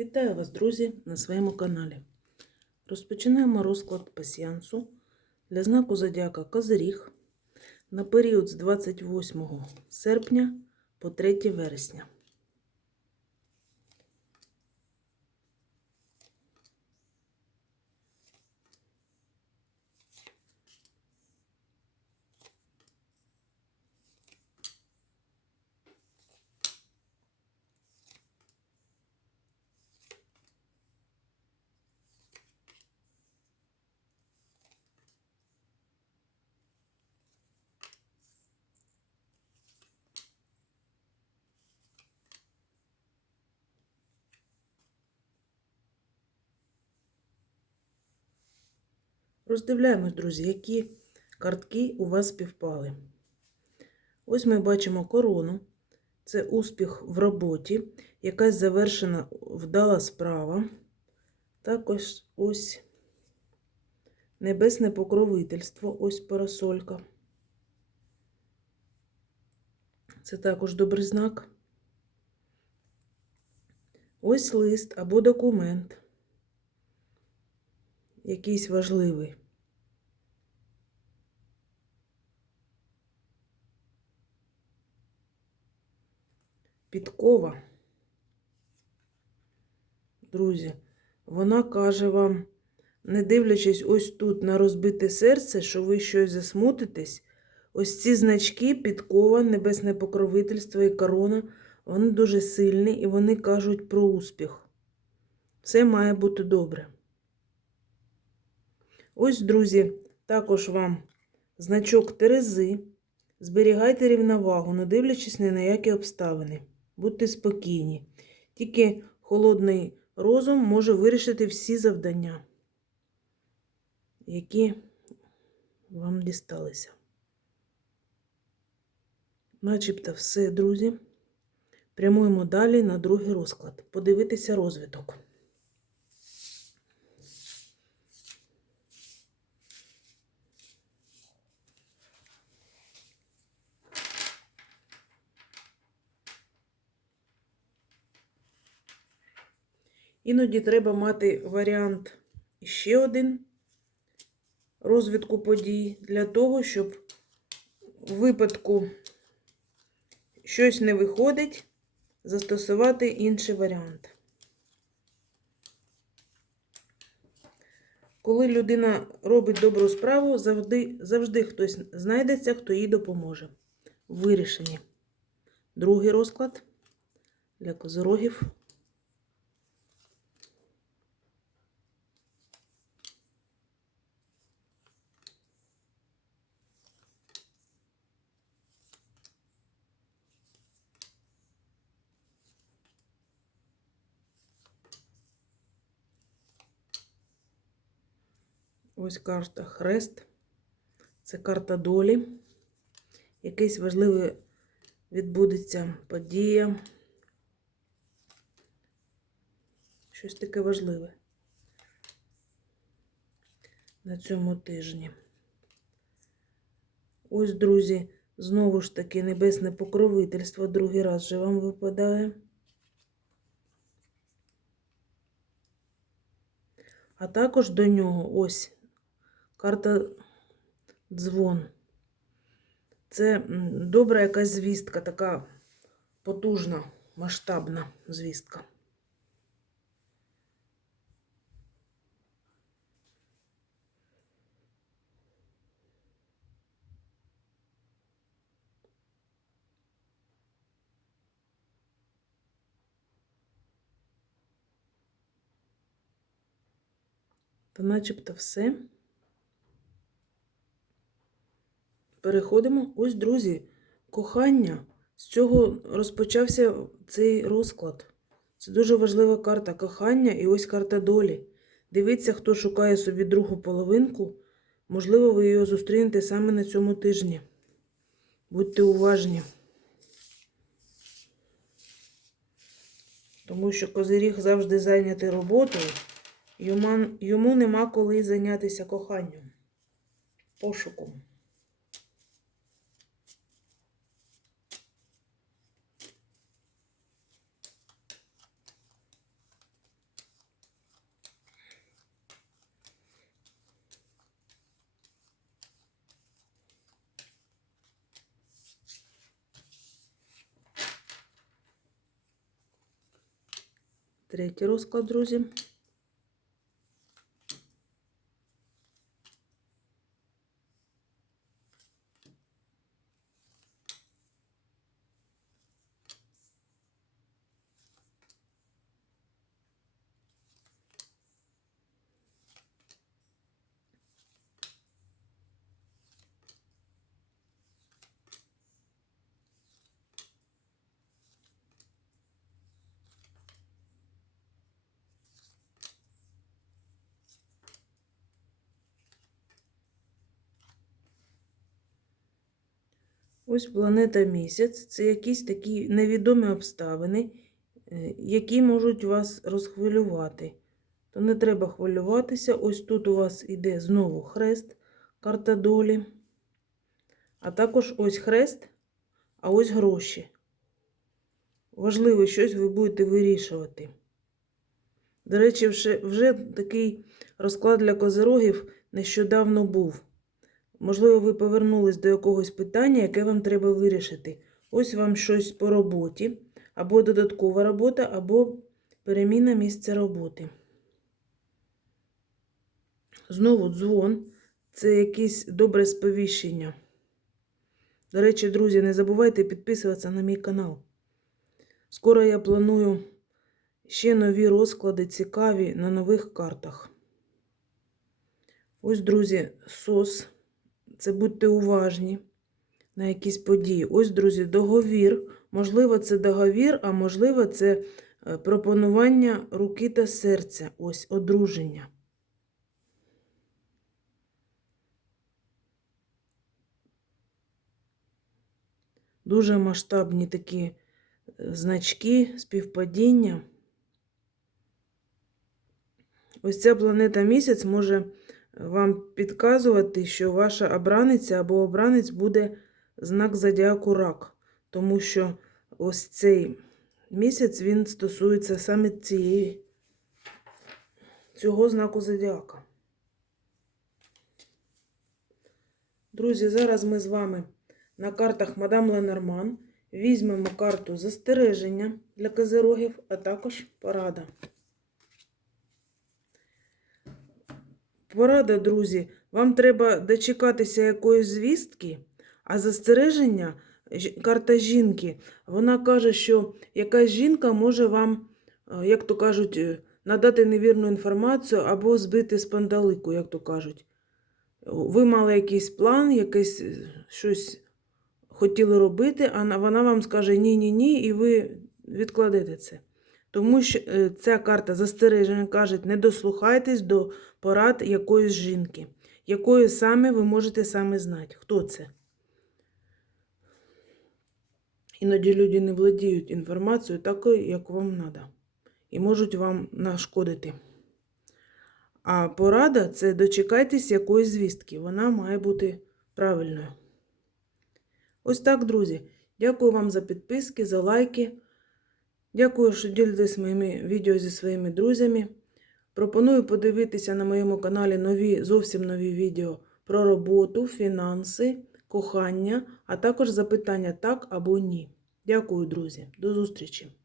Вітаю вас, друзі, на своєму каналі. Розпочинаємо розклад пасіянсу для знаку Зодіака Козиріг на період з 28 серпня по 3 вересня. Роздивляємось, друзі, які картки у вас співпали. Ось ми бачимо корону. Це успіх в роботі, якась завершена вдала справа. Також ось небесне покровительство, ось парасолька. Це також добрий знак. Ось лист або документ. Якийсь важливий. Підкова. Друзі, вона каже вам, не дивлячись ось тут на розбите серце, що ви щось засмутитесь, ось ці значки, підкова, небесне покровительство і корона, вони дуже сильні і вони кажуть про успіх. Все має бути добре. Ось, друзі, також вам значок Терези. Зберігайте рівновагу, не дивлячись ні на які обставини. Будьте спокійні. Тільки холодний розум може вирішити всі завдання, які вам дісталися. Начебто все, друзі. Прямуємо далі на другий розклад. Подивитися розвиток. Іноді треба мати варіант ще один розвитку подій для того, щоб в випадку щось не виходить, застосувати інший варіант. Коли людина робить добру справу, завжди, завжди хтось знайдеться, хто їй допоможе. В. Другий розклад для козорогів. Ось карта Хрест. Це карта долі. Якийсь важливий відбудеться подія. Щось таке важливе на цьому тижні. Ось, друзі, знову ж таки небесне покровительство другий раз вже вам випадає. А також до нього ось карта дзвон. Це добра якась звістка, така потужна, масштабна звістка. Та начебто все. Переходимо. Ось, друзі, кохання. З цього розпочався цей розклад. Це дуже важлива карта кохання і ось карта долі. Дивіться, хто шукає собі другу половинку. Можливо, ви її зустрінете саме на цьому тижні. Будьте уважні. Тому що козиріг завжди зайнятий роботою. Йому нема коли зайнятися коханням, пошуком. Третій розклад, друзі. Ось планета місяць це якісь такі невідомі обставини, е, які можуть вас розхвилювати. То не треба хвилюватися. Ось тут у вас іде знову хрест, карта долі. А також ось хрест, а ось гроші. Важливо, щось ви будете вирішувати. До речі, вже, вже такий розклад для козирогів нещодавно був. Можливо, ви повернулись до якогось питання, яке вам треба вирішити. Ось вам щось по роботі, або додаткова робота, або переміна місця роботи. Знову дзвон це якесь добре сповіщення. До речі, друзі, не забувайте підписуватися на мій канал. Скоро я планую ще нові розклади цікаві на нових картах. Ось, друзі, сос. Це будьте уважні на якісь події. Ось, друзі, договір. Можливо, це договір, а можливо, це е, пропонування руки та серця. Ось одруження. Дуже масштабні такі е, значки, співпадіння. Ось ця планета місяць може вам підказувати, що ваша обраниця або обранець буде знак зодіаку рак, тому що ось цей місяць він стосується саме цієї, цього знаку зодіака. Друзі, зараз ми з вами на картах Мадам Ленорман візьмемо карту застереження для козирогів, а також порада. Порада, друзі, вам треба дочекатися якоїсь звістки, а застереження, карта жінки, вона каже, що якась жінка може вам, е, як то кажуть, е, надати невірну інформацію або збити з панталику, як то кажуть. Ви мали якийсь план, якесь е, щось хотіли робити, а вона вам скаже ні-ні-ні, і ви відкладете це. Тому що е, ця карта застереження каже, не дослухайтесь до порад якоїсь жінки, якої саме ви можете саме знати. Хто це? Іноді люди не владіють інформацією такою, як вам треба, і можуть вам нашкодити. А порада це дочекайтесь якоїсь звістки. Вона має бути правильною. Ось так, друзі. Дякую вам за підписки, за лайки. Дякую, що ділитесь моїми відео зі своїми друзями. Пропоную подивитися на моєму каналі нові, зовсім нові відео про роботу, фінанси, кохання, а також запитання так або ні. Дякую, друзі. До зустрічі!